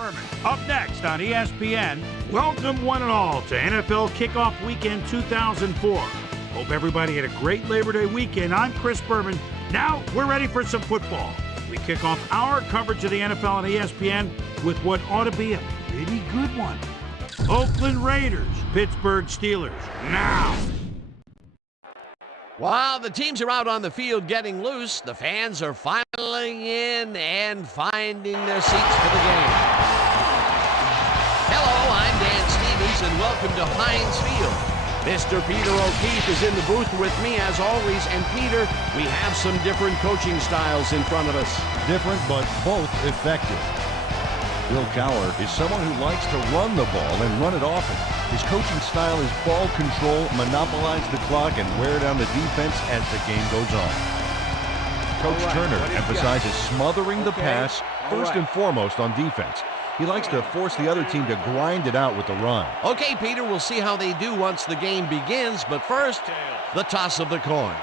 Berman. Up next on ESPN, welcome one and all to NFL Kickoff Weekend 2004. Hope everybody had a great Labor Day weekend. I'm Chris Berman. Now we're ready for some football. We kick off our coverage of the NFL on ESPN with what ought to be a pretty good one. Oakland Raiders, Pittsburgh Steelers. Now. While the teams are out on the field getting loose, the fans are filing in and finding their seats for the game. Hello, I'm Dan Stevens, and welcome to Heinz Field. Mr. Peter O'Keefe is in the booth with me, as always. And Peter, we have some different coaching styles in front of us. Different, but both effective. Bill Cowher is someone who likes to run the ball and run it often. His coaching style is ball control, monopolize the clock, and wear down the defense as the game goes on. Coach Turner emphasizes smothering the pass first and foremost on defense. He likes to force the other team to grind it out with the run. Okay, Peter, we'll see how they do once the game begins, but first, the toss of the coin.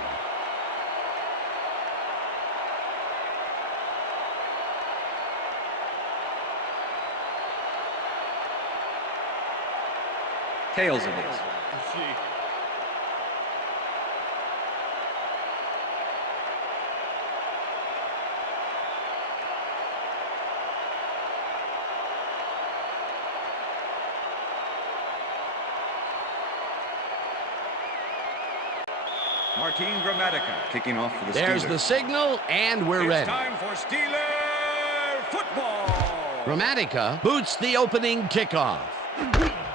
Tails it is. Martin Gramatica kicking off for the Steelers. There's the signal, and we're ready. It's time for Steeler football. Gramatica boots the opening kickoff.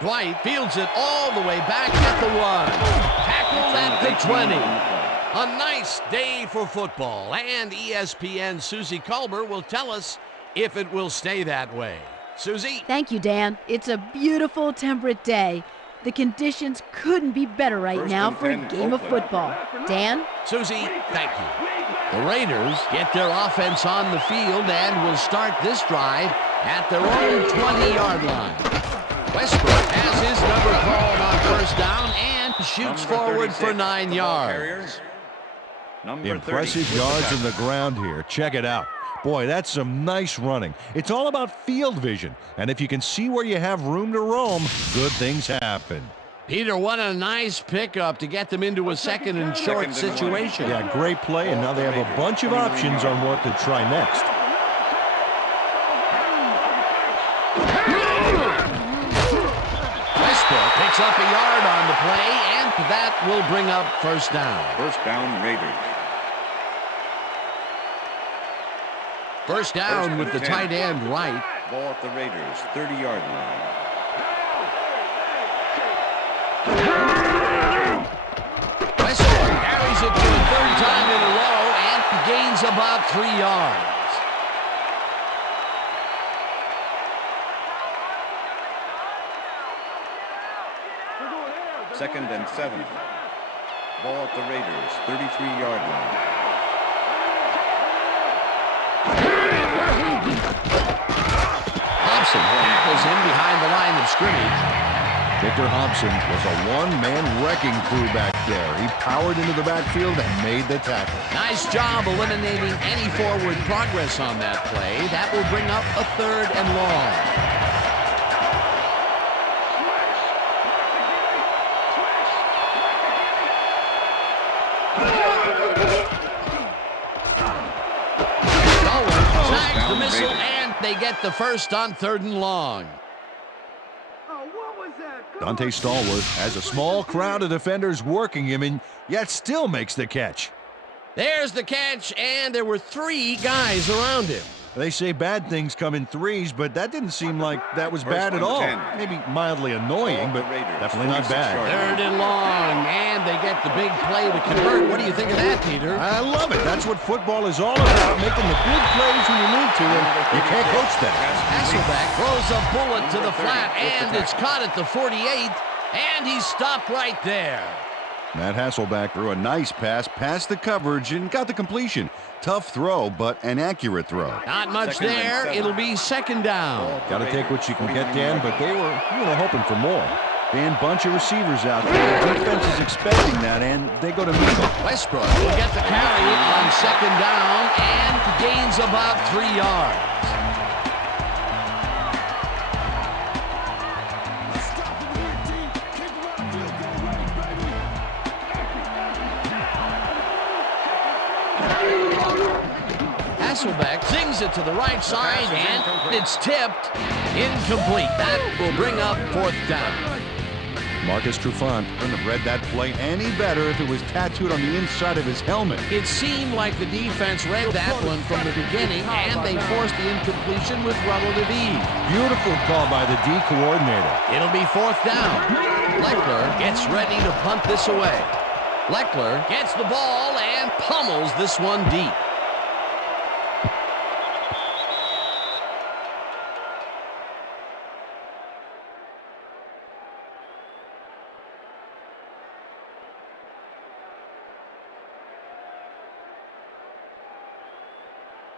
Dwight fields it all the way back at the 1. Tackled at the 20. A nice day for football, and ESPN's Susie Culber will tell us if it will stay that way. Susie? Thank you, Dan. It's a beautiful, temperate day. The conditions couldn't be better right now for a game of football. Dan? Susie, thank you. The Raiders get their offense on the field and will start this drive at their own 20-yard line. Westbrook has his number called on first down and shoots forward for 9 yards. Impressive yards on the ground here. Check it out. Boy, that's some nice running. It's all about field vision, and if you can see where you have room to roam, good things happen. Peter, what a nice pickup to get them into a second and short situation. Yeah, great play, and now they have a bunch of options on what to try next. Westbrook picks up a yard on the play, and that will bring up first down. First down, Raiders. First down with the tight end right. Ball at the Raiders, 30-yard line. Westbrook carries it for the third time in a row and gains about 3 yards. Second and 7. Ball at the Raiders, 33-yard line. Hobson tackles him behind the line of scrimmage. Victor Hobson was a one-man wrecking crew back there. He powered into the backfield and made the tackle. Nice job eliminating any forward progress on that play. That will bring up a third and long. Snags the missile, and they get the first on third and long. Dante Stallworth has a small crowd of defenders working him and yet still makes the catch. There's the catch, and there were 3 guys around him. They say bad things come in threes, but that didn't seem like that was bad at all. Maybe mildly annoying, but definitely not bad. Third and long, and they get the big play to convert. What do you think of that, Peter? I love it. That's what football is all about, making the big plays when you need to, and you can't coach that. Hasselbeck throws a bullet to the flat, and it's caught at the 48, and he's stopped right there. Matt Hasselbeck threw a nice pass past the coverage and got the completion. Tough throw, but an accurate throw. Not much there. It'll be second down. Got to take what you can get, Dan, but they were, hoping for more. Dan, bunch of receivers out there. The defense is expecting that, and they go to meet them. Westbrook will get the carry on second down and gains about 3 yards. Hasselbeck zings it to the right side, and it's tipped. Incomplete. That will bring up 4th down. Marcus Trufant couldn't have read that play any better if it was tattooed on the inside of his helmet. It seemed like the defense read that one from the beginning, and they forced the incompletion with relative ease. Beautiful call by the D coordinator. It'll be 4th down. Leckler gets ready to punt this away. Leckler gets the ball and pummels this one deep.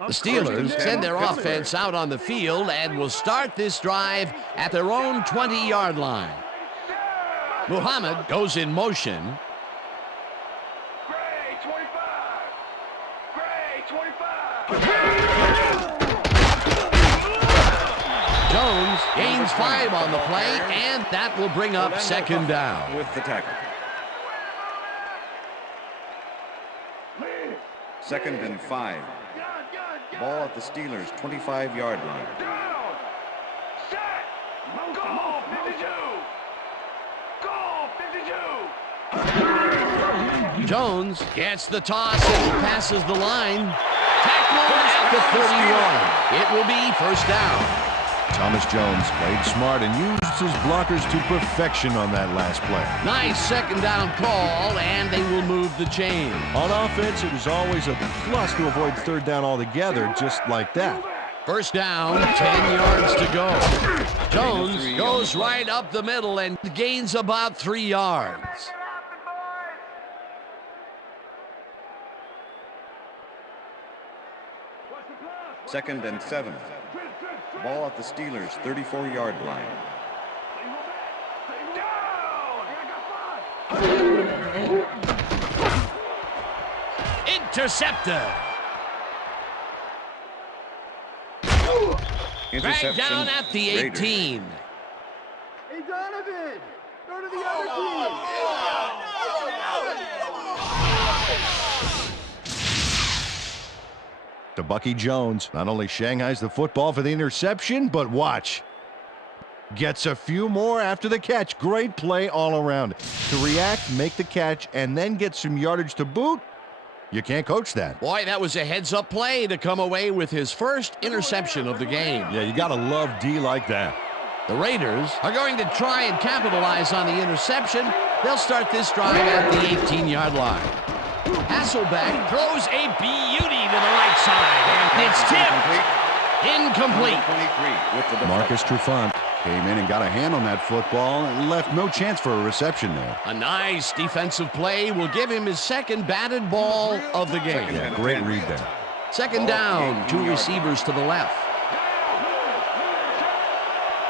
The Steelers send their offense out on the field and will start this drive at their own 20-yard line. Muhammad goes in motion. Jones gains 5 on the play, and that will bring up 2nd down. With the tackle. 2nd and 5. Ball at the Steelers' 25-yard line. Jones gets the toss and passes the line. Tackled at the 31. It will be 1st down. Thomas Jones played smart and used his blockers to perfection on that last play. Nice 2nd down call, and they will move the chain. On offense, it was always a plus to avoid 3rd down altogether, just like that. 1st down, 10 yards to go. Jones goes right up the middle and gains about 3 yards. Second and 7. Ball at the Steelers' 34-yard line. Intercepted. Dragged down at the 18. Hey, Donovan! Go to the other team! To Bucky Jones, not only Shanghai's the football for the interception, but watch. Gets a few more after the catch. Great play all around. To react, make the catch, and then get some yardage to boot, you can't coach that. Boy, that was a heads-up play to come away with his first interception of the game. Yeah, you gotta love D like that. The Raiders are going to try and capitalize on the interception. They'll start this drive at the 18-yard line. Hasselbeck throws a beauty to the right side, and it's tipped. Incomplete. Marcus Trufant came in and got a hand on that football and left no chance for a reception there. A nice defensive play will give him his 2nd batted ball of the game. Yeah, great read there. 2nd down, 2 receivers to the left.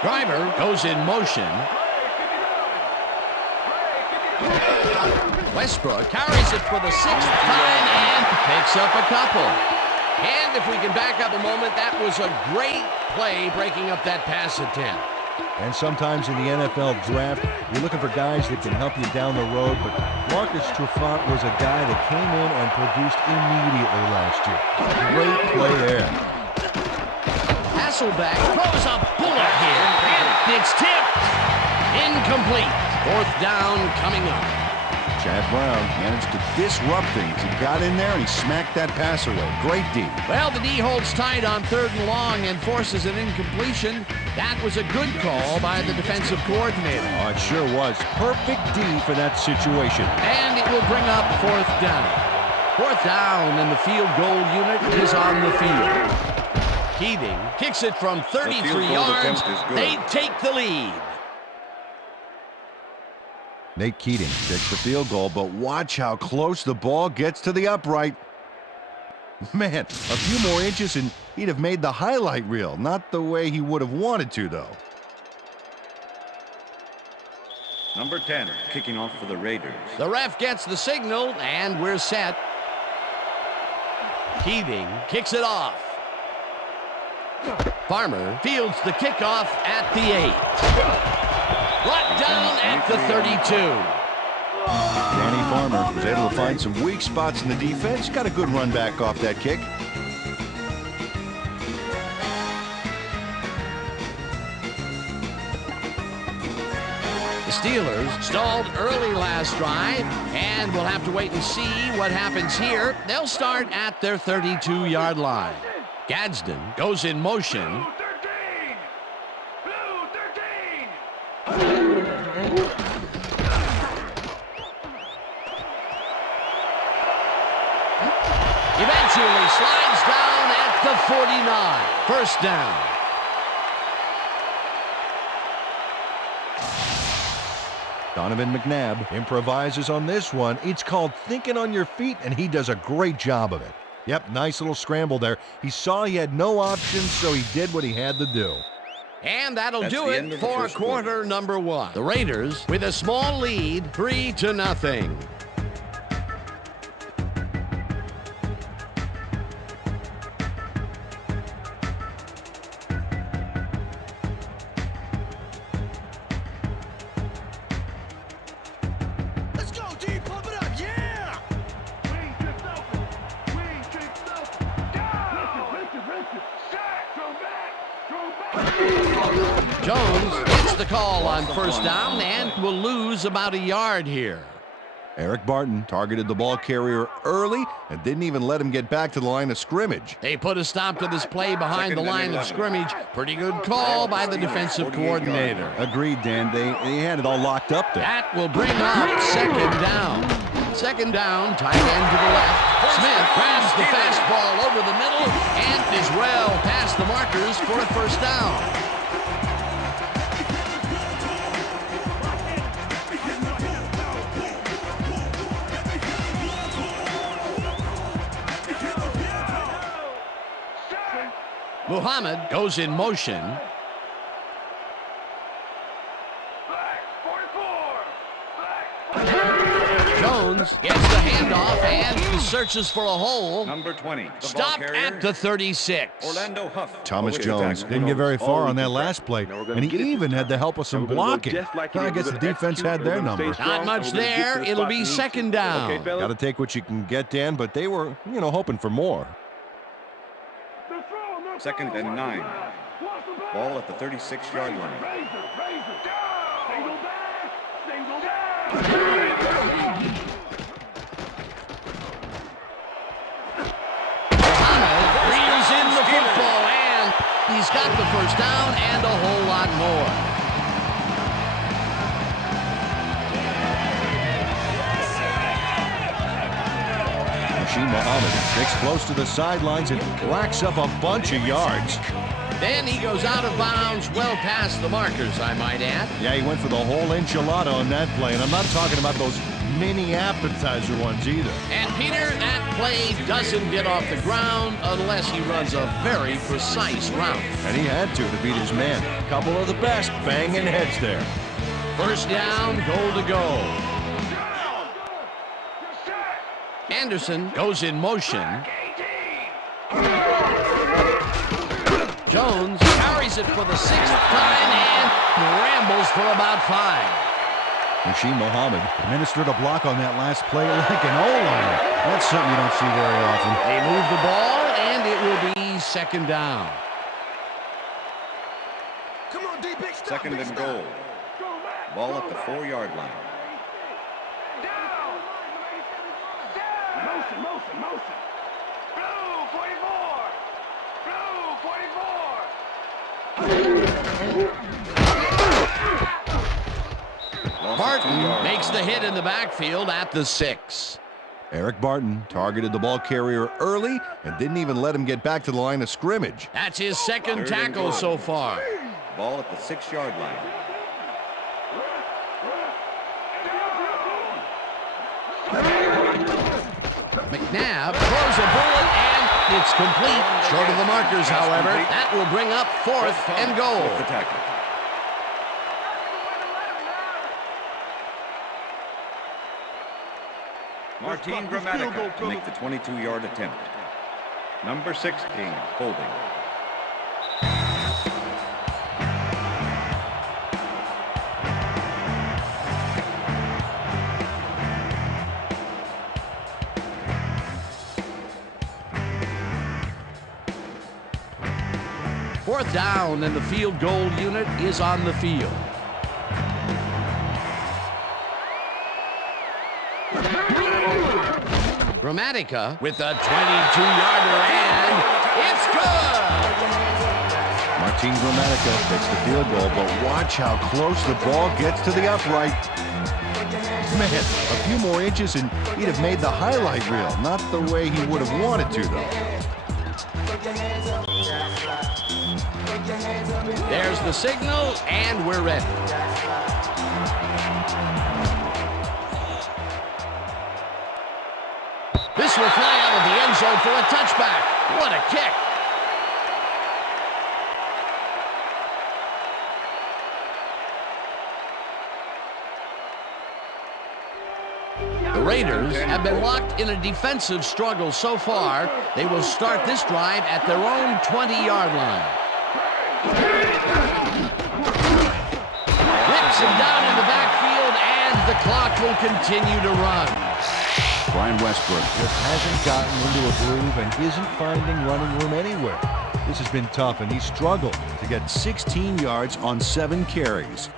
Driver goes in motion. Westbrook carries it for the 6th time and picks up a couple. And if we can back up a moment, that was a great play breaking up that pass attempt. And sometimes in the NFL draft, you're looking for guys that can help you down the road, but Marcus Trufant was a guy that came in and produced immediately last year. Great play there. Hasselbeck throws a bullet here, and it's tipped. Incomplete. 4th down coming up. Chad Brown managed to disrupt things. He got in there and he smacked that pass away. Great D. Well, the D holds tight on 3rd and long and forces an incompletion. That was a good call by the defensive coordinator. Oh, it sure was. Perfect D for that situation. And it will bring up 4th down. 4th down, and the field goal unit is on the field. Keating kicks it from 33 yards. They take the lead. Nate Keating takes the field goal, but watch how close the ball gets to the upright. Man, a few more inches and he'd have made the highlight reel. Not the way he would have wanted to, though. Number 10, kicking off for the Raiders. The ref gets the signal, and we're set. Keating kicks it off. Farmer fields the kickoff at the 8. Brought down at the 32. Danny Farmer was able to find some weak spots in the defense. Got a good run back off that kick. The Steelers stalled early last drive, and we'll have to wait and see what happens here. They'll start at their 32-yard line. Gadsden goes in motion. Eventually slides down at the 49. First down. Donovan McNabb improvises on this one. It's called thinking on your feet, and he does a great job of it. Yep, nice little scramble there. He saw he had no options, so he did what he had to do. And that'll do it for quarter number one. The Raiders with a small lead, 3-0. Jones gets the call on first down and will lose about a yard here. Eric Barton targeted the ball carrier early and didn't even let him get back to the line of scrimmage. They put a stop to this play behind the line of scrimmage. Pretty good call by the defensive coordinator. Agreed, Dan. They had it all locked up there. That will bring up second down. Second down, tight end to the left. Smith grabs the fastball over the middle and is well past the markers for a first down. Muhammad goes in motion. Jones gets the handoff and searches for a hole. Number 20. Stopped at the 36. Orlando Huff. Thomas Jones didn't get very far on that last play, and he even had the help of some blocking. I guess the defense had their number. Not much there. It'll be second down. Got to take what you can get, Dan, but they were, hoping for more. Second and 9. Ball at the 36-yard line. Reels in the football, and he's got the first down and a whole lot more. Rasheed Muhammad sticks close to the sidelines and racks up a bunch of yards. Then he goes out of bounds well past the markers, I might add. Yeah, he went for the whole enchilada on that play, and I'm not talking about those mini appetizer ones either. And Peter, that play doesn't get off the ground unless he runs a very precise route. And he had to beat his man. A couple of the best banging heads there. First down, goal to go. Anderson goes in motion. Jones carries it for the 6th time and rambles for about 5. Rasheed Muhammad administered a block on that last play like an O-line. That's something you don't see very often. They move the ball, and it will be second down. Come on, D, big stop, Second big and stop. goal. Ball at the 4-yard line. Motion, motion, motion. Blue 44. Blue 44. Barton makes the hit in the backfield at the 6. Eric Barton targeted the ball carrier early and didn't even let him get back to the line of scrimmage. That's his second Third and tackle goal. so far. Ball at the 6-yard line. McNabb throws a bullet, and it's complete. Short of the markers, however. That will bring up 4th and goal. With the tackle. Martin Gramatica to make the 22-yard attempt. Number 16, holding. Fourth down, and the field goal unit is on the field. Gramatica with a 22-yarder, and it's good! Martin Gramatica takes the field goal, but watch how close the ball gets to the upright. Man, a few more inches and he'd have made the highlight reel. Not the way he would have wanted to, though. There's the signal, and we're ready. This will fly out of the end zone for a touchback. What a kick. The Raiders have been locked in a defensive struggle so far. They will start this drive at their own 20-yard line. Whips him down in the backfield, and the clock will continue to run. Brian Westbrook just hasn't gotten into a groove and isn't finding running room anywhere. This has been tough, and he's struggled to get 16 yards on 7 carries.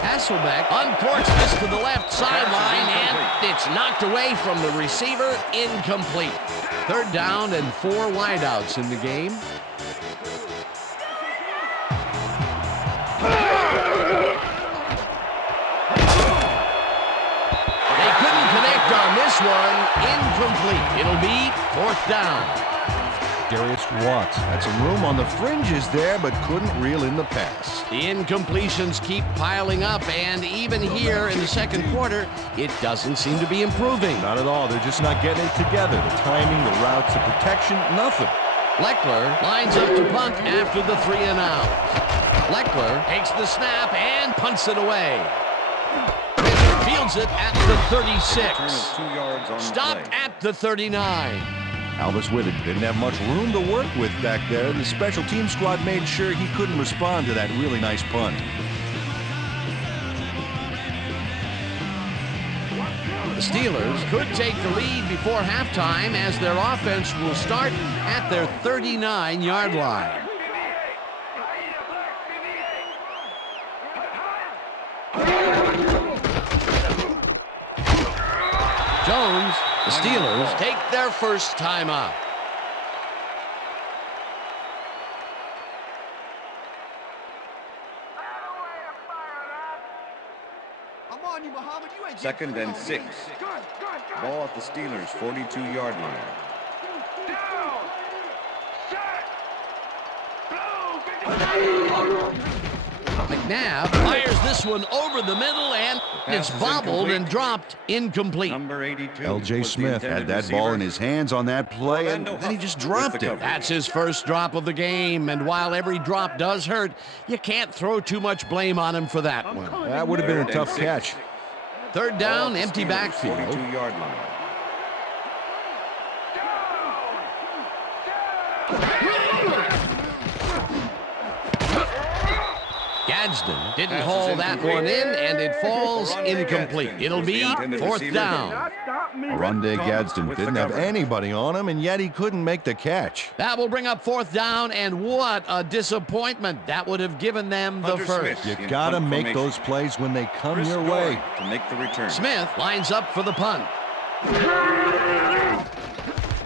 Hasselbeck uncorks this to the left sideline, and it's knocked away from the receiver, incomplete. 3rd down and 4 wideouts in the game. They couldn't connect on this one, incomplete. It'll be 4th down. Darius Watts had some room on the fringes there, but couldn't reel in the pass. The incompletions keep piling up, and even here in the 2nd quarter, it doesn't seem to be improving. Not at all. They're just not getting it together. The timing, the routes, the protection, nothing. Leckler lines up to punt after the 3 and out. Leckler takes the snap and punts it away. Fields it at the 36. Stopped at the 39. Albus Whitted didn't have much room to work with back there. The special team squad made sure he couldn't respond to that really nice punt. The Steelers could take the lead before halftime as their offense will start at their 39-yard line. Jones, the Steelers take their first time out. Second and 6. Ball at the Steelers' 42-yard line. McNabb fires this one over the middle, and it's bobbled and dropped incomplete. Number 82. L.J. Smith had that ball in his hands on that play, and then he just dropped it. That's his first drop of the game, and while every drop does hurt, you can't throw too much blame on him for that one. That would have been a tough catch. 3rd down, empty backfield. 42-yard line. Gadsden didn't haul that one in, and it falls incomplete. It'll be 4th down. Rondé Gadsden didn't have anybody on him, and yet he couldn't make the catch. That will bring up 4th down, and what a disappointment. That would have given them the first. You gotta make those plays when they come your way. To make the return. Smith lines up for the punt.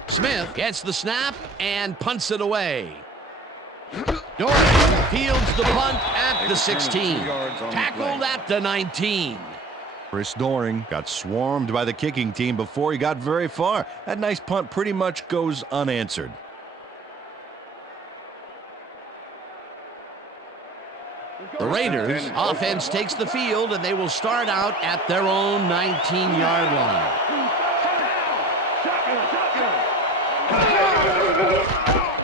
Smith gets the snap and punts it away. Doherty fields the punt at the 16. Tackled at the 19. Chris Doering got swarmed by the kicking team before he got very far. That nice punt pretty much goes unanswered. The Raiders offense takes the field, and they will start out at their own 19-yard line.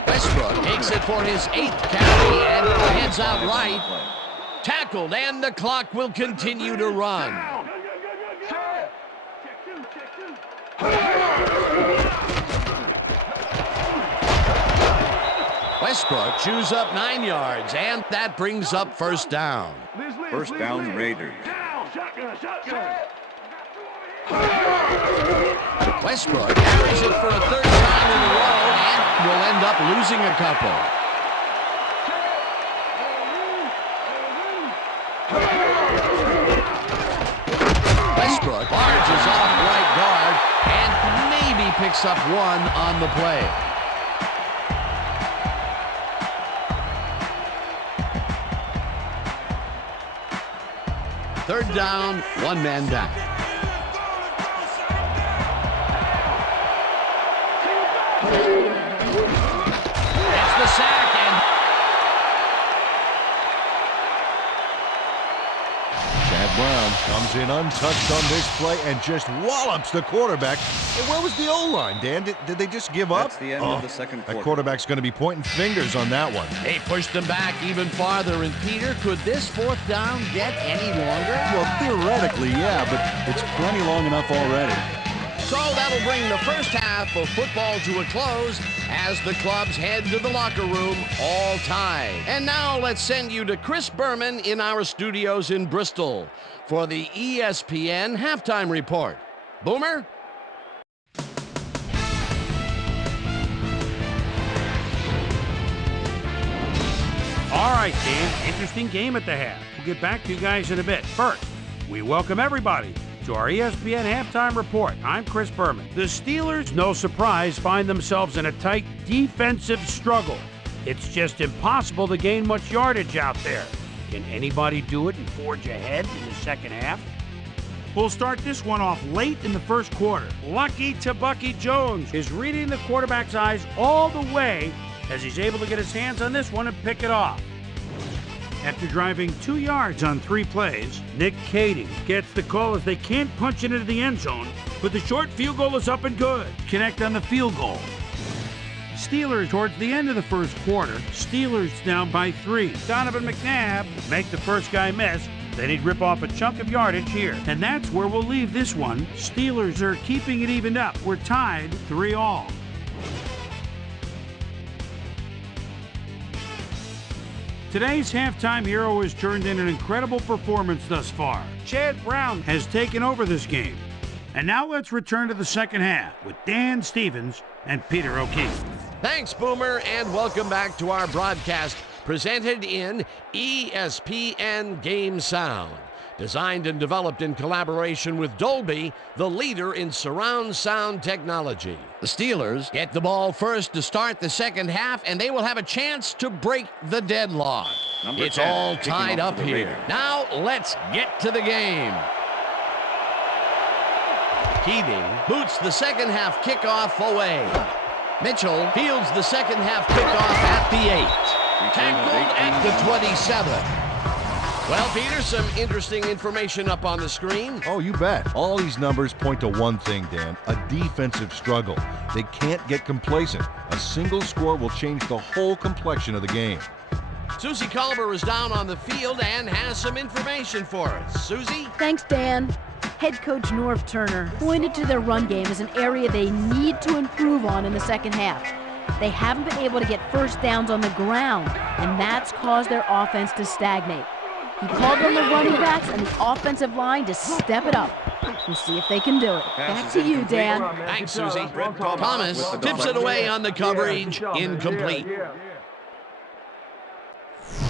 Westbrook takes it for his 8th carry and heads out right. Tackled, and the clock will continue to run. Westbrook chews up 9 yards, and that brings up 1st down. First down, Raiders. Westbrook carries it for a third time in a row and will end up losing a couple. Westbrook barges off right guard and maybe picks up one on the play. Third down, one man down. That's the sack, and Chad Brown comes in untouched on this play and just wallops the quarterback. And where was the O-line, Dan? Did they just give up? That's the end of the second quarter. That quarterback's going to be pointing fingers on that one. they pushed him back even farther. And Peter, could this fourth down get any longer? Well, theoretically, yeah, but it's plenty long enough already. So that'll bring the first half of football to a close as the clubs head to the locker room all tied. And now let's send you to Chris Berman in our studios in Bristol for the ESPN Halftime Report. Boomer? All right, Dan. Interesting game at the half. We'll get back to you guys in a bit. First, we welcome everybody to our ESPN Halftime Report. I'm Chris Berman. The Steelers, no surprise, find themselves in a tight defensive struggle. It's just impossible to gain much yardage out there. Can anybody do it and forge ahead in the second half? We'll start this one off late in the first quarter. Lucky Tabucky Jones is reading the quarterback's eyes all the way as he's able to get his hands on this one and pick it off. After driving 2 yards on 3 plays, Nick Cady gets the call as they can't punch it into the end zone, but the short field goal is up and good. Connect on the field goal. Steelers towards the end of the first quarter. Steelers down by 3. Donovan McNabb make the first guy miss. Then he'd rip off a chunk of yardage here. And that's where we'll leave this one. Steelers are keeping it evened up. We're tied 3-all. Today's halftime hero has turned in an incredible performance thus far. Chad Brown has taken over this game. And now let's return to the second half with Dan Stevens and Peter O'Keefe. Thanks, Boomer, and welcome back to our broadcast presented in ESPN Game Sound. Designed and developed in collaboration with Dolby, the leader in surround sound technology. The Steelers get the ball first to start the second half, and they will have a chance to break the deadlock. It's 10, all tied up here. Now let's get to the game. Keating boots the second half kickoff away. Mitchell fields the second half kickoff at the 8. Tackled at the 27. Well, Peter, some interesting information up on the screen. Oh, you bet. All these numbers point to one thing, Dan, a defensive struggle. They can't get complacent. A single score will change the whole complexion of the game. Susie Culver is down on the field and has some information for us. Susie? Thanks, Dan. Head coach Norv Turner pointed to their run game as an area they need to improve on in the second half. They haven't been able to get first downs on the ground, and that's caused their offense to stagnate. He called on the running backs and the offensive line to step it up. We'll see if they can do it. Back to you, Dan. Thanks, Susie. Thomas tips it away on the coverage. Incomplete.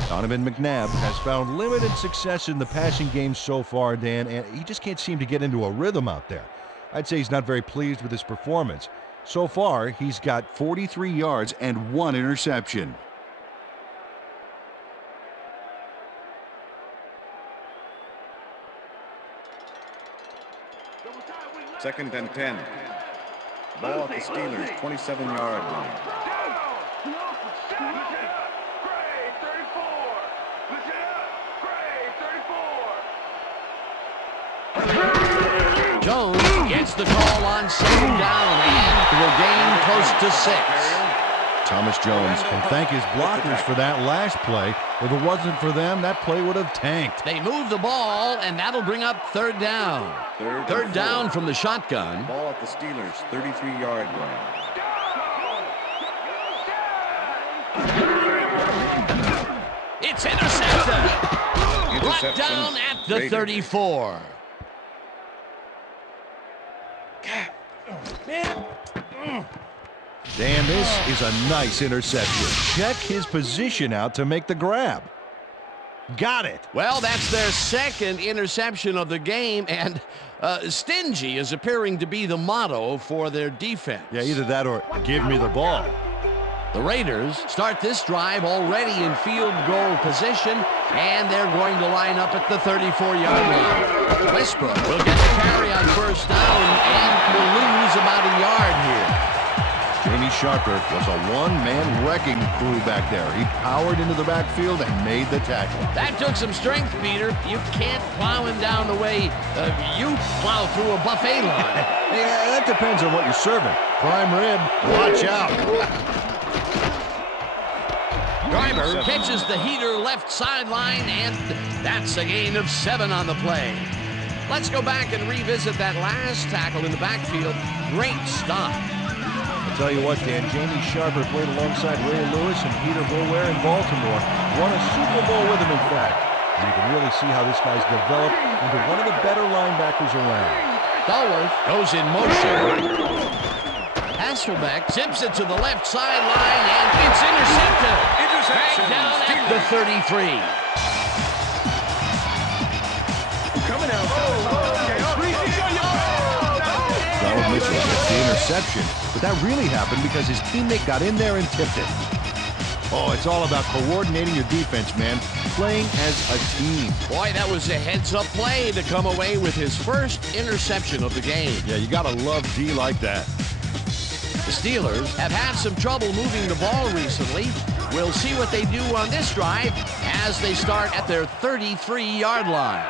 Donovan McNabb has found limited success in the passing game so far, Dan, and he just can't seem to get into a rhythm out there. I'd say he's not very pleased with his performance. So far, he's got 43 yards and 1 interception. Second and 10. Ball at the Steelers' 27-yard line. Jones gets the call on second down and will gain close to 6. Thomas Jones can thank his blockers for that last play. If it wasn't for them, that play would have tanked. They move the ball, and that'll bring up third down. Third down from the shotgun. Ball at the Steelers' 33-yard line. It's intercepted. Brought down at the 34. Dan, this is a nice interception. Check his position out to make the grab. Got it. Well, that's their second interception of the game, and stingy is appearing to be the motto for their defense. Yeah, either that or give me the ball. The Raiders start this drive already in field goal position, and they're going to line up at the 34-yard line. Westbrook will get the carry on first down and will lose about a yard here. Jamie Sharper was a one-man wrecking crew back there. He powered into the backfield and made the tackle. That took some strength, Peter. You can't plow him down the way you plow through a buffet line. Yeah, that depends on what you're serving. Prime rib, watch out. Driver catches the heater left sideline, and that's a gain of 7 on the play. Let's go back and revisit that last tackle in the backfield. Great stop. I'll tell you what, Dan, Jamie Sharper played alongside Ray Lewis and Peter Boulware in Baltimore. Won a Super Bowl with him, in fact. And you can really see how this guy's developed into one of the better linebackers around. Stallworth goes in motion. Hasselbeck zips it to the left sideline, and it's intercepted. Back down at the 33. Coming out. Donald Mitchell gets the interception, but that really happened because his teammate got in there and tipped it. Oh, it's all about coordinating your defense, man. Playing as a team. Boy, that was a heads-up play to come away with his first interception of the game. Yeah, you gotta love D like that. The Steelers have had some trouble moving the ball recently. We'll see what they do on this drive as they start at their 33-yard line.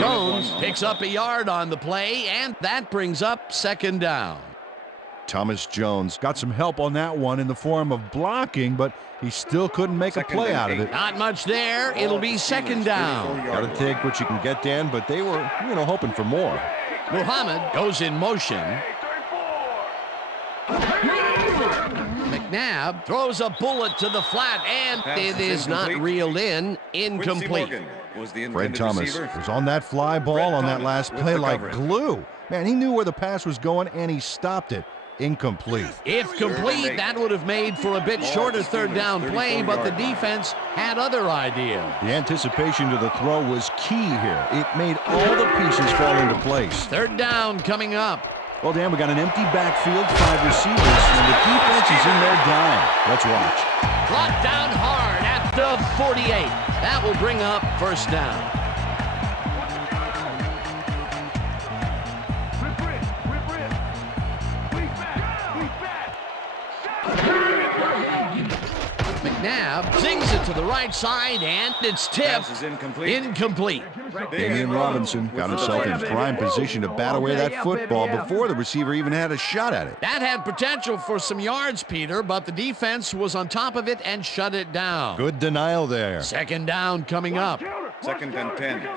Jones picks up a yard on the play, and that brings up second down. Thomas Jones got some help on that one in the form of blocking, but he still couldn't make a play out of it. Not much there. It'll be second down. Gotta take what you can get, Dan, but they were, hoping for more. Muhammad goes in motion. McNabb throws a bullet to the flat, and it is not reeled in. Incomplete. Fred Thomas was on that fly ball on that last play like glue. Man, he knew where the pass was going, and he stopped it. Incomplete. If complete, that would have made for a bit shorter third down play, but the defense had other ideas. The anticipation to the throw was key here. It made all the pieces fall into place. Third down coming up. Well, Dan, we got an empty backfield, 5 receivers, and the defense is in their dime. Let's watch. Brought down hard at the 48. That will bring up first down. McNabb zings it to the right side, and it's tipped. Incomplete. Damian Robinson got himself in prime position to bat away that football before the receiver even had a shot at it. That had potential for some yards, Peter, but the defense was on top of it and shut it down. Good denial there. Second down coming up. Second and 10.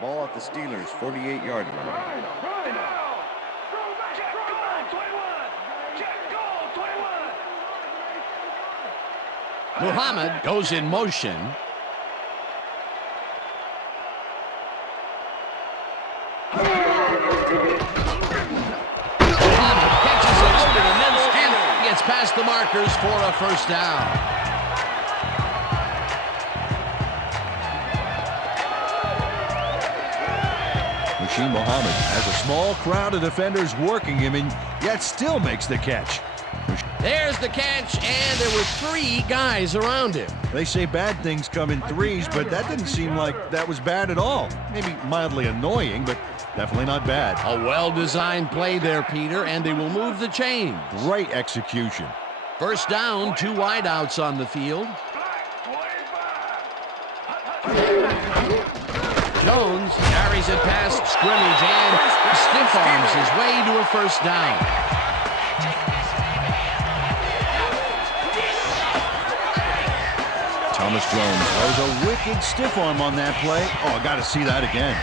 Ball at the Steelers' 48-yard line. Muhammad goes in motion. Muhammad catches it over the middle and gets past the markers for a first down. Rasheed Muhammad has a small crowd of defenders working him, and yet still makes the catch. There's the catch, and there were 3 guys around him. They say bad things come in threes, but that didn't seem like that was bad at all. Maybe mildly annoying, but definitely not bad. A well-designed play there, Peter, and they will move the chains. Great execution. First down, 2 wideouts on the field. Jones carries it past scrimmage and stiff arms his way to a first down. Thomas Jones throws a wicked stiff arm on that play. Oh, I got to see that again.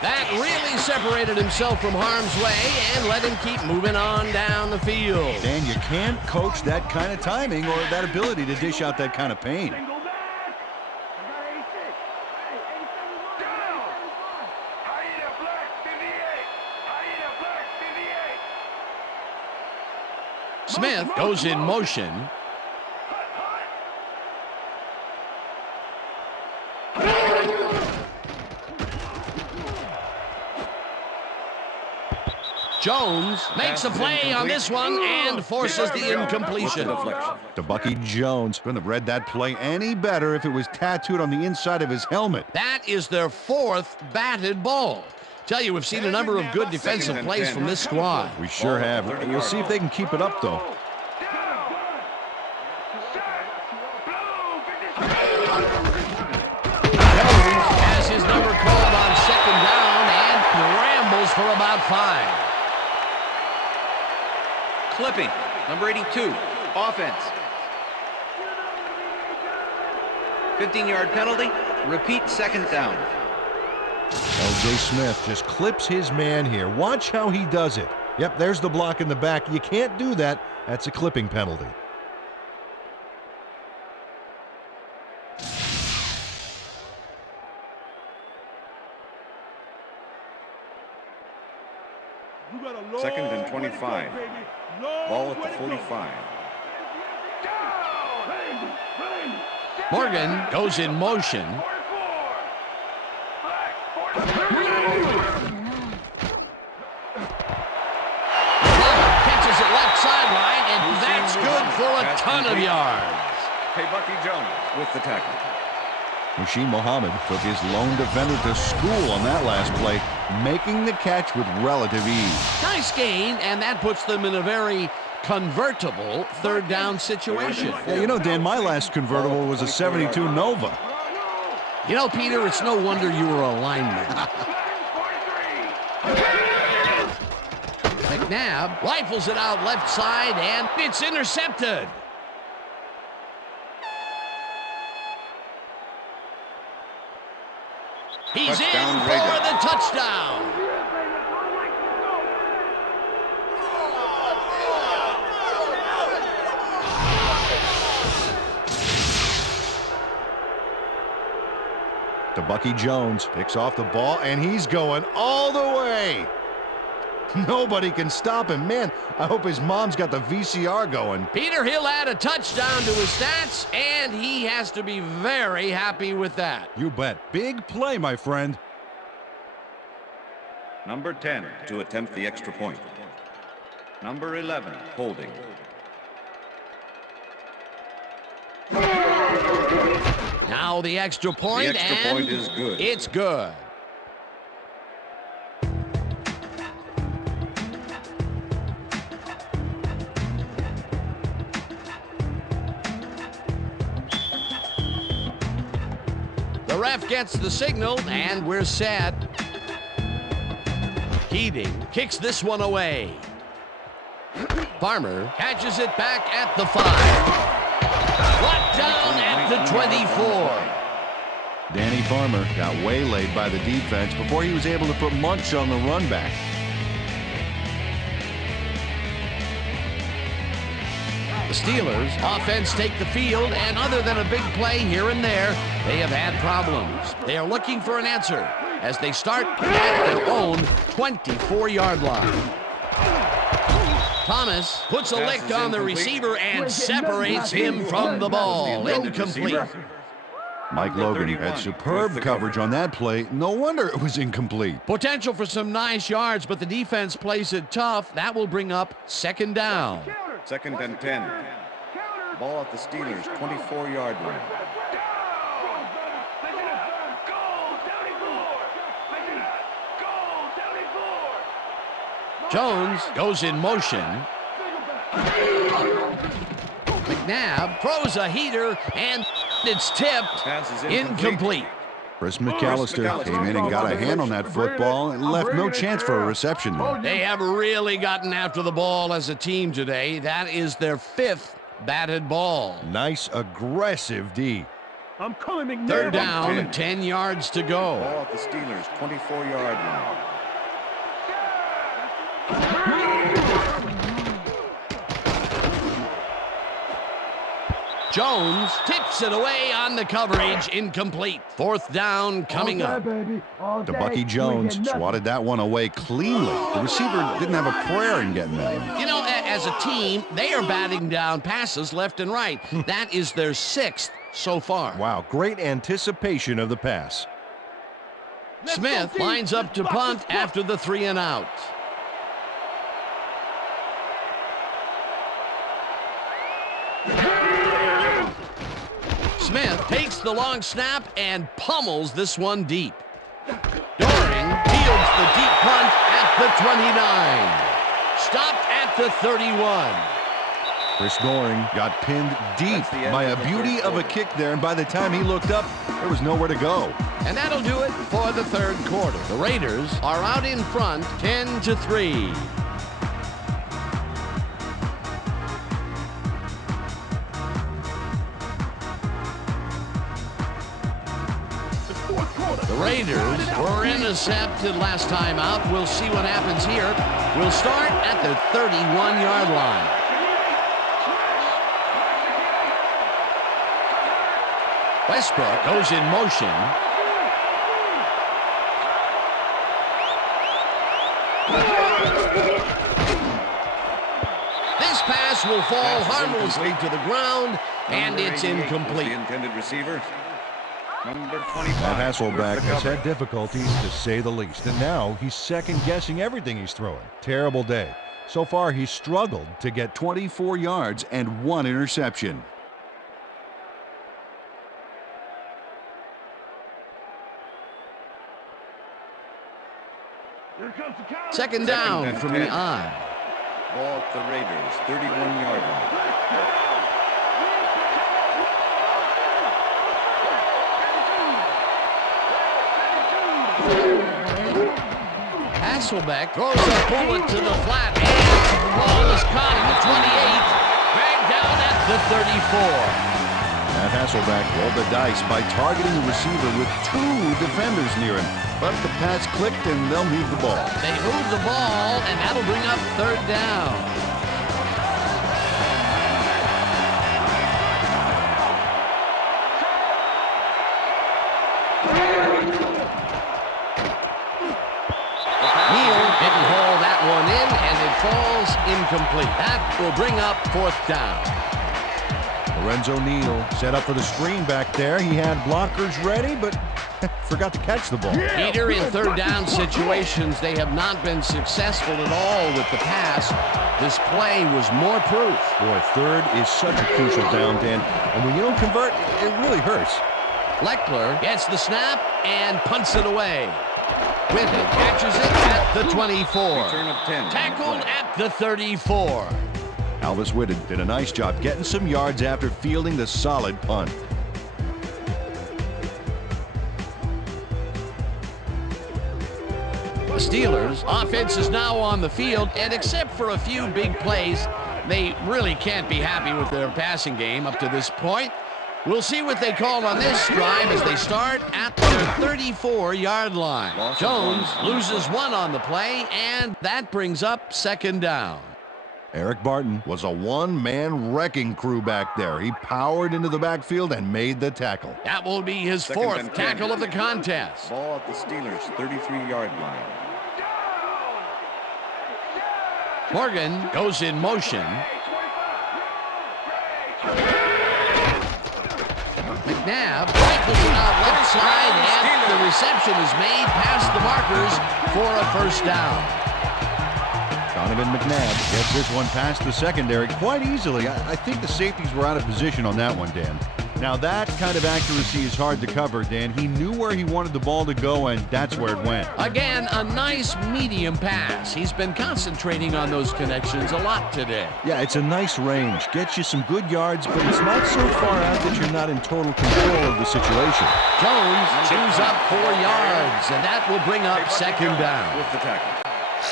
That really separated himself from harm's way and let him keep moving on down the field. Dan, you can't coach that kind of timing or that ability to dish out that kind of pain. Smith goes in motion. Jones makes a play on this one and forces the incompletion. To Bucky Jones. Couldn't have read that play any better if it was tattooed on the inside of his helmet. That is their 4th batted ball. Tell you, we've seen a number of good defensive plays from this squad. We sure have. We'll see if they can keep it up, though. Jones has his number called on 2nd down and rambles for about 5. Clipping, number 82, offense. 15-yard penalty, repeat 2nd down. L.J. Smith just clips his man here. Watch how he does it. Yep, there's the block in the back. You can't do that. That's a clipping penalty. Second and 25. Ball at the 45. Morgan goes in motion. Catches it left sideline, and that's good for a ton of yards. Hey, Bucky Jones with the tackle. Rasheed Muhammad took his lone defender to school on that last play, making the catch with relative ease. Nice gain, and that puts them in a very convertible 3rd down situation. Yeah, you know, Dan, my last convertible was a 72 Nova. You know, Peter, it's no wonder you were a lineman. McNabb rifles it out left side, and it's intercepted. He's in for the touchdown. To Bucky Jones, picks off the ball, and he's going all the way. Nobody can stop him. Man, I hope his mom's got the VCR going. Peter, he'll add a touchdown to his stats, and he has to be very happy with that. You bet. Big play, my friend. Number 10 to attempt the extra point. Number 11 holding. Now the extra point, The extra and point is good. It's good. The ref gets the signal, and we're set. Keating kicks this one away. Farmer catches it back at the 5. Brought down at the 24. Danny Farmer got waylaid by the defense before he was able to put Munch on the run back. The Steelers offense take the field, and other than a big play here and there, they have had problems. They are looking for an answer as they start at their own 24-yard line. Thomas puts a lick on the receiver and separates him from the ball. Incomplete. Mike Logan had superb coverage on that play. No wonder it was incomplete. Potential for some nice yards, but the defense plays it tough. That will bring up 2nd down. 2nd and 10. Ball at the Steelers' 24-yard line. Jones goes in motion. McNabb throws a heater, and it's tipped. Incomplete. Chris McAllister came in and got a hand on that football and left no chance for a reception there. They have really gotten after the ball as a team today. That is their 5th batted ball. Nice, aggressive D. I'm coming, McNabb. 3rd down, 10 yards to go. Ball at the Steelers' 24-yard line. Jones tips it away on the coverage, incomplete. Fourth down coming up. DeBucky Jones swatted that one away cleanly. The receiver didn't have a prayer in getting that. You know, as a team, they are batting down passes left and right. That is their 6th so far. Wow, great anticipation of the pass. Smith lines up to punt after the 3 and out. Smith takes the long snap and pummels this one deep. Doring fields the deep punt at the 29. Stopped at the 31. Chris Doring got pinned deep by a beauty of a kick there, and by the time he looked up, there was nowhere to go. And that'll do it for the 3rd quarter. The Raiders are out in front 10-3. The Raiders were intercepted last time out. We'll see what happens here. We'll start at the 31-yard line. Westbrook goes in motion. This pass will fall harmlessly to the ground, and it's incomplete. The intended receiver. Number 25. Matt Hasselbeck has had difficulties, to say the least, and now he's second-guessing everything he's throwing. Terrible day. So far, he's struggled to get 24 yards and 1 interception. Second down from the I. Ball at the Raiders, 31-yard line. Hasselbeck throws a bullet to the flat, and the ball is caught at the 28, dragged down at the 34. Matt Hasselbeck rolled the dice by targeting the receiver with 2 defenders near him. But the pass clicked and they'll move the ball. They move the ball, and that'll bring up 3rd down. Neal didn't haul that one in, and it falls incomplete. That will bring up 4th down. Lorenzo Neal set up for the screen back there. He had blockers ready, but forgot to catch the ball. Peter, in 3rd down situations, they have not been successful at all with the pass. This play was more proof. Boy, 3rd is such a crucial down, Dan. And when you don't convert, it really hurts. Leckler gets the snap and punts it away. With it, catches it at the 24. Return of 10. Tackled at the 34. Alvis Whitted did a nice job getting some yards after fielding the solid punt. The Steelers' offense is now on the field, and except for a few big plays, they really can't be happy with their passing game up to this point. We'll see what they call on this drive as they start at their 34-yard line. Jones loses 1 on the play, and that brings up 2nd down. Eric Barton was a one-man wrecking crew back there. He powered into the backfield and made the tackle. That will be his 4th tackle of the contest. Ball at the Steelers' 33-yard line. Morgan goes in motion. McNabb rifles it out left side, and the reception is made past the markers for a 1st down. Donovan McNabb gets this one past the secondary quite easily. I think the safeties were out of position on that one, Dan. Now, that kind of accuracy is hard to cover, Dan. He knew where he wanted the ball to go, and that's where it went. Again, a nice medium pass. He's been concentrating on those connections a lot today. Yeah, it's a nice range. Gets you some good yards, but it's not so far out that you're not in total control of the situation. Jones chews up 4 yards, and that will bring up 2nd down. With the tackle.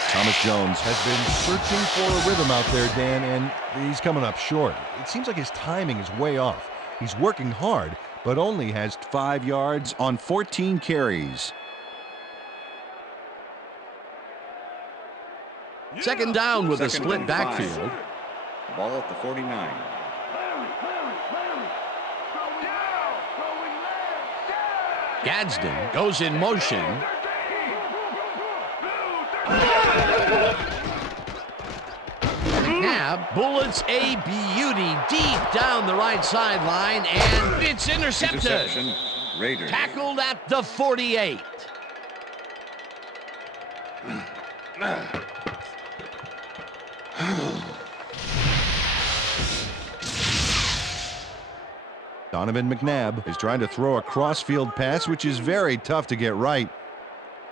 Thomas Jones has been searching for a rhythm out there, Dan, and he's coming up short. It seems like his timing is way off. He's working hard, but only has 5 yards on 14 carries. 2nd down with a Second split and 5. backfield. Ball at the 49. Gadsden goes in motion. McNabb bullets a beauty deep down the right sideline, and it's intercepted. Interception. Raiders. Tackled at the 48. Donovan McNabb is trying to throw a cross-field pass, which is very tough to get right.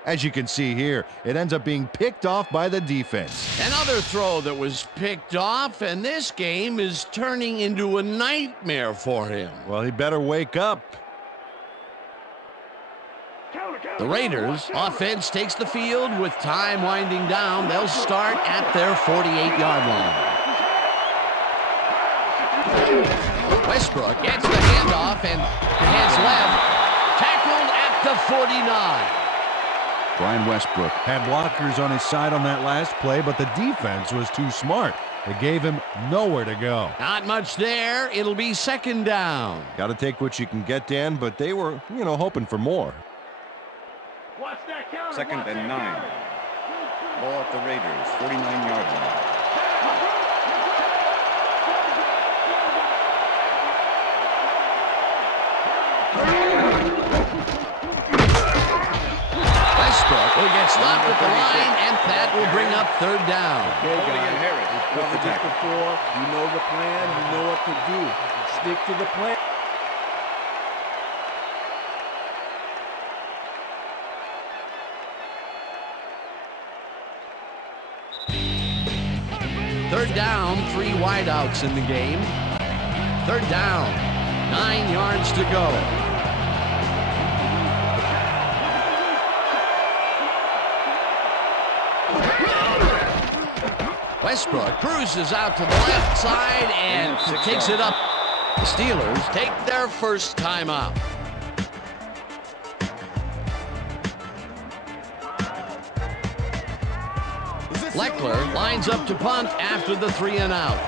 As you can see here, it ends up being picked off by the defense. Another throw that was picked off, and this game is turning into a nightmare for him. Well, he better wake up. The Raiders offense takes the field with time winding down. They'll start at their 48-yard line. Westbrook gets the handoff and hands left. Tackled at the 49. Brian Westbrook Had blockers on his side on that last play, but the defense was too smart. It gave him nowhere to go. Not much there. It'll be second down. Got to take what you can get, Dan, but they were, hoping for more. Watch that counter. Second Watch and that 9. counter. Ball at the Raiders, 49-yard line. Westbrook will get stopped at the line, and that will bring up third down. Okay, Holding guys, and Harris we've with covered the this tackle. before. You know the plan. You know what to do. Stick to the plan. Third down, 3 wideouts in the game. Third down, 9 yards to go. Westbrook cruises out to the left side and takes it up. The Steelers take their first timeout. Leckler lines up to punt after the 3 and out.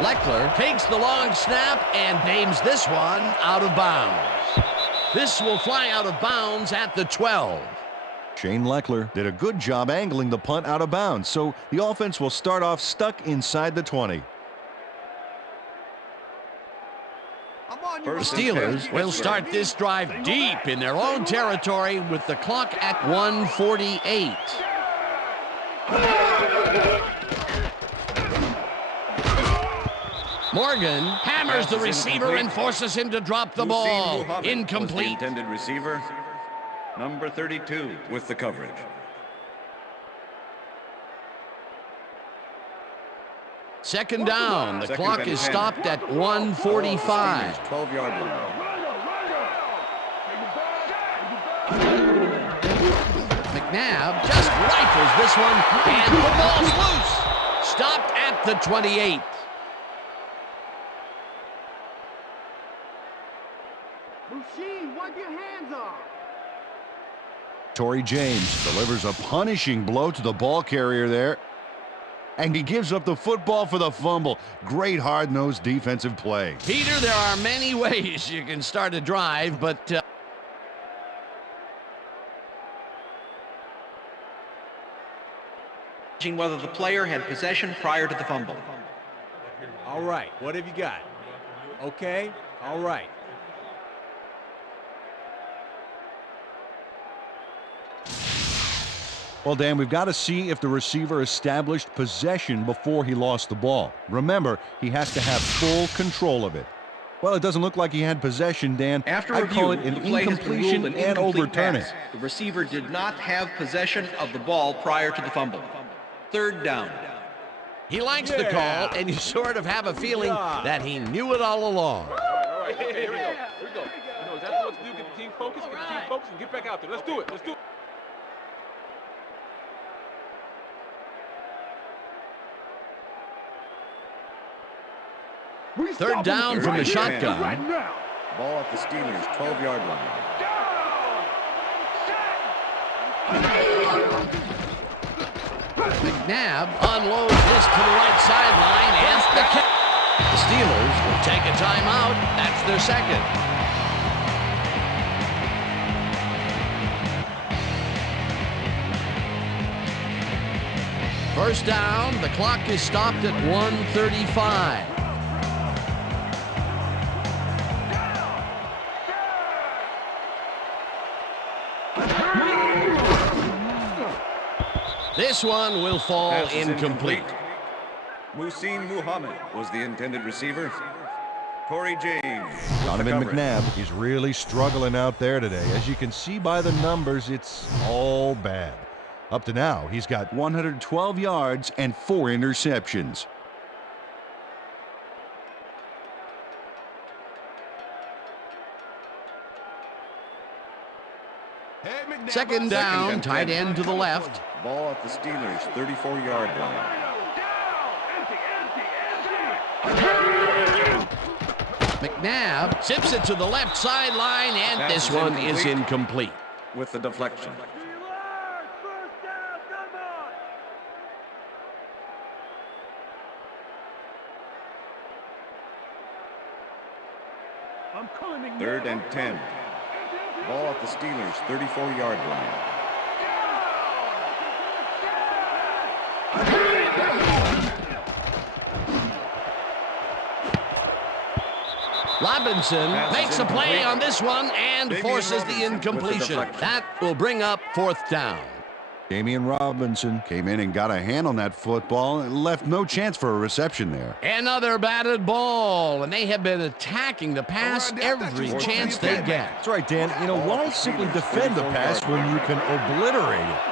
Leckler takes the long snap and aims this one out of bounds. This will fly out of bounds at the 12. Shane Leckler did a good job angling the punt out of bounds, so the offense will start off stuck inside the 20. The Steelers will start this drive deep in their own territory with the clock at 1:48. Morgan hammers the receiver and forces him to drop the ball. Hussein Muhammad was the Incomplete. intended receiver. Number 32 with the coverage. Second down. The Second clock and is 10. stopped at Ball at the 1:45. Steelers' 12-yard line. McNabb just rifles this one, and the ball's loose. Stopped at the 28. Machine, wipe your hands off. Torrey James delivers a punishing blow to the ball carrier there. And he gives up the football for the fumble. Great hard-nosed defensive play. Peter, there are many ways you can start a drive, but Whether the player had possession prior to the fumble. All right, what have you got? Okay, all right. Well, Dan, we've got to see if the receiver established possession before he lost the ball. Remember, he has to have full control of it. Well, it doesn't look like he had possession, Dan. After I'd review, call it an the play has been incompletion ruled an and incomplete overturn pass. it. The receiver did not have possession of the ball prior to the fumble. Third down. he likes the call, and you sort of have a feeling that he knew it all along. All right, here we go. Here we go. You know exactly what to do. Get the team focused, and get back out there. Let's do it. Let's do it. Third down from the shotgun. Ball at the Steelers' 12-yard line. McNabb unloads this to the right sideline, and the Steelers will take a timeout. That's their second. First down, the clock is stopped at 1:35. This one will fall incomplete. Muhsin Muhammad was the intended receiver. Corey James. Donovan McNabb is really struggling out there today. As you can see by the numbers, it's all bad. Up to now, he's got 112 yards and 4 interceptions. Second down, tight end to the left. Ball at the Steelers' 34-yard line. McNabb zips it to the left sideline, and this one is incomplete. With the deflection. Third and 10. Ball at the Steelers' 34-yard line. Robinson makes a play on this one and forces the incompletion. That will bring up fourth down. Damian Robinson came in and got a hand on that football and left no chance for a reception there. Another batted ball, and they have been attacking the pass every chance they get. That's right, Dan. You know, why simply defend the pass when you can obliterate it?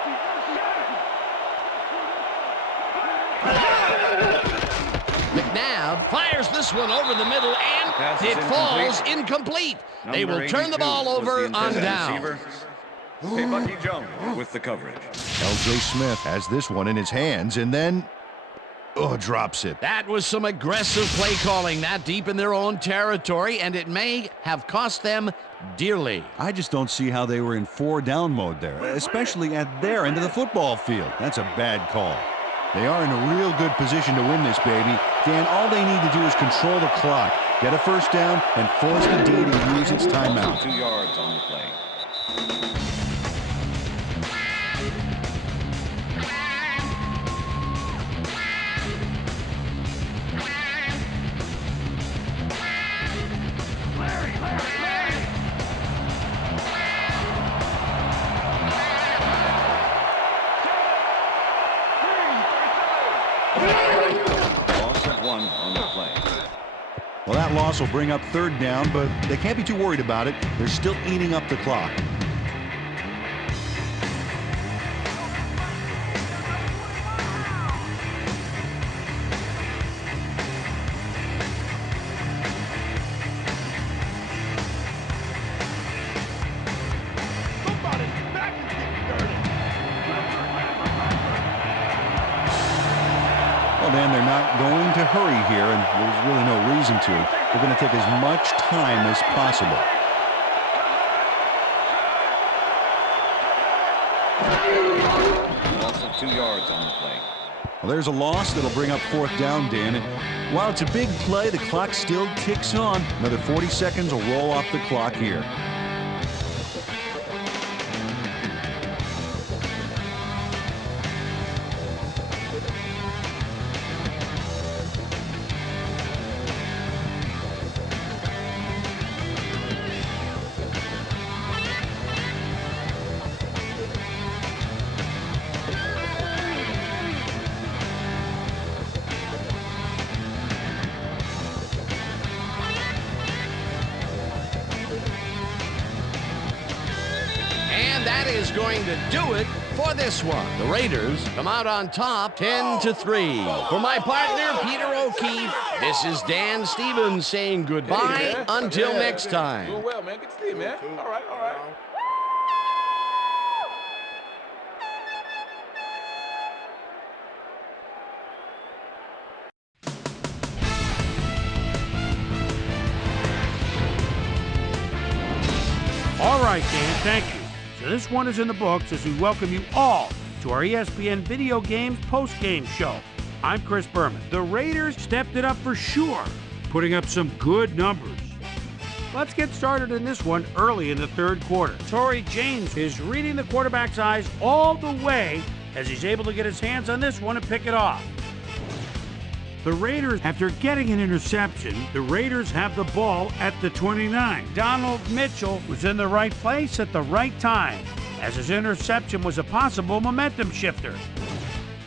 McNabb fires this one over the middle, and it falls incomplete. They will turn the ball over on down. Hey, Bucky Jones with the coverage. L.J. Smith has this one in his hands and then drops it. That was some aggressive play calling that deep in their own territory, and it may have cost them dearly. I just don't see how they were in 4-down mode there, especially at their end of the football field. That's a bad call. They are in a real good position to win this, baby. Dan, all they need to do is control the clock, get a first down, and force the D to use its timeout. 2 yards on the play. Well, that loss will bring up third down, but they can't be too worried about it. They're still eating up the clock. Well, Dan, they're not going to hurry here, and there's really no reason to. They're going to take as much time as possible. Also 2 yards on the play. Well, there's a loss that'll bring up fourth down, Dan. And while it's a big play, the clock still ticks on. Another 40 seconds will roll off the clock here. That is going to do it for this one. The Raiders come out on top 10-3. For my partner, Peter O'Keefe, this is Dan Stevens saying goodbye until next time. Doing well, man. Good to see you, man. All right, all right. All right, Dan, thank you. So this one is in the books as we welcome you all to our ESPN Video Games post-game show. I'm Chris Berman. The Raiders stepped it up for sure, putting up some good numbers. Let's get started in this one early in the third quarter. Torrey James is reading the quarterback's eyes all the way as he's able to get his hands on this one and pick it off. The Raiders, after getting an interception, the Raiders have the ball at the 29. Donald Mitchell was in the right place at the right time, as his interception was a possible momentum shifter.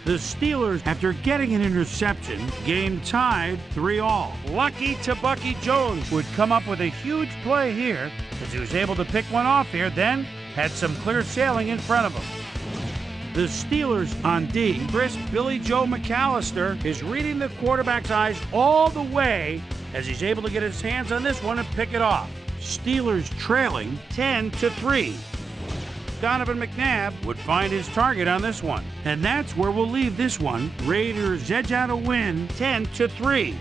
The Steelers, after getting an interception, game tied 3-all. Lucky Bucky Jones would come up with a huge play here, as he was able to pick one off here, then had some clear sailing in front of him. The Steelers on D. Crisp Billy Joe McAllister is reading the quarterback's eyes all the way as he's able to get his hands on this one and pick it off. Steelers trailing 10-3. Donovan McNabb would find his target on this one. And that's where we'll leave this one. Raiders edge out a win 10-3.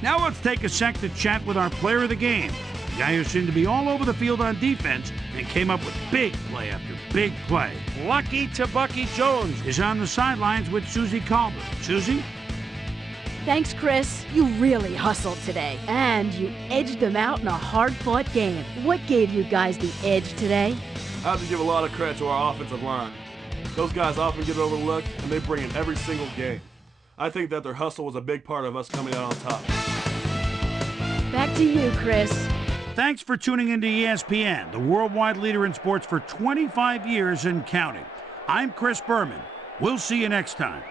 Now let's take a sec to chat with our player of the game. The guy who seemed to be all over the field on defense and came up with big play after big play. Lucky Bucky Jones is on the sidelines with Susie Colbert. Susie? Thanks, Chris. You really hustled today, and you edged them out in a hard-fought game. What gave you guys the edge today? I have to give a lot of credit to our offensive line. Those guys often get overlooked, and they bring it every single game. I think that their hustle was a big part of us coming out on top. Back to you, Chris. Thanks for tuning into ESPN, the worldwide leader in sports for 25 years and counting. I'm Chris Berman. We'll see you next time.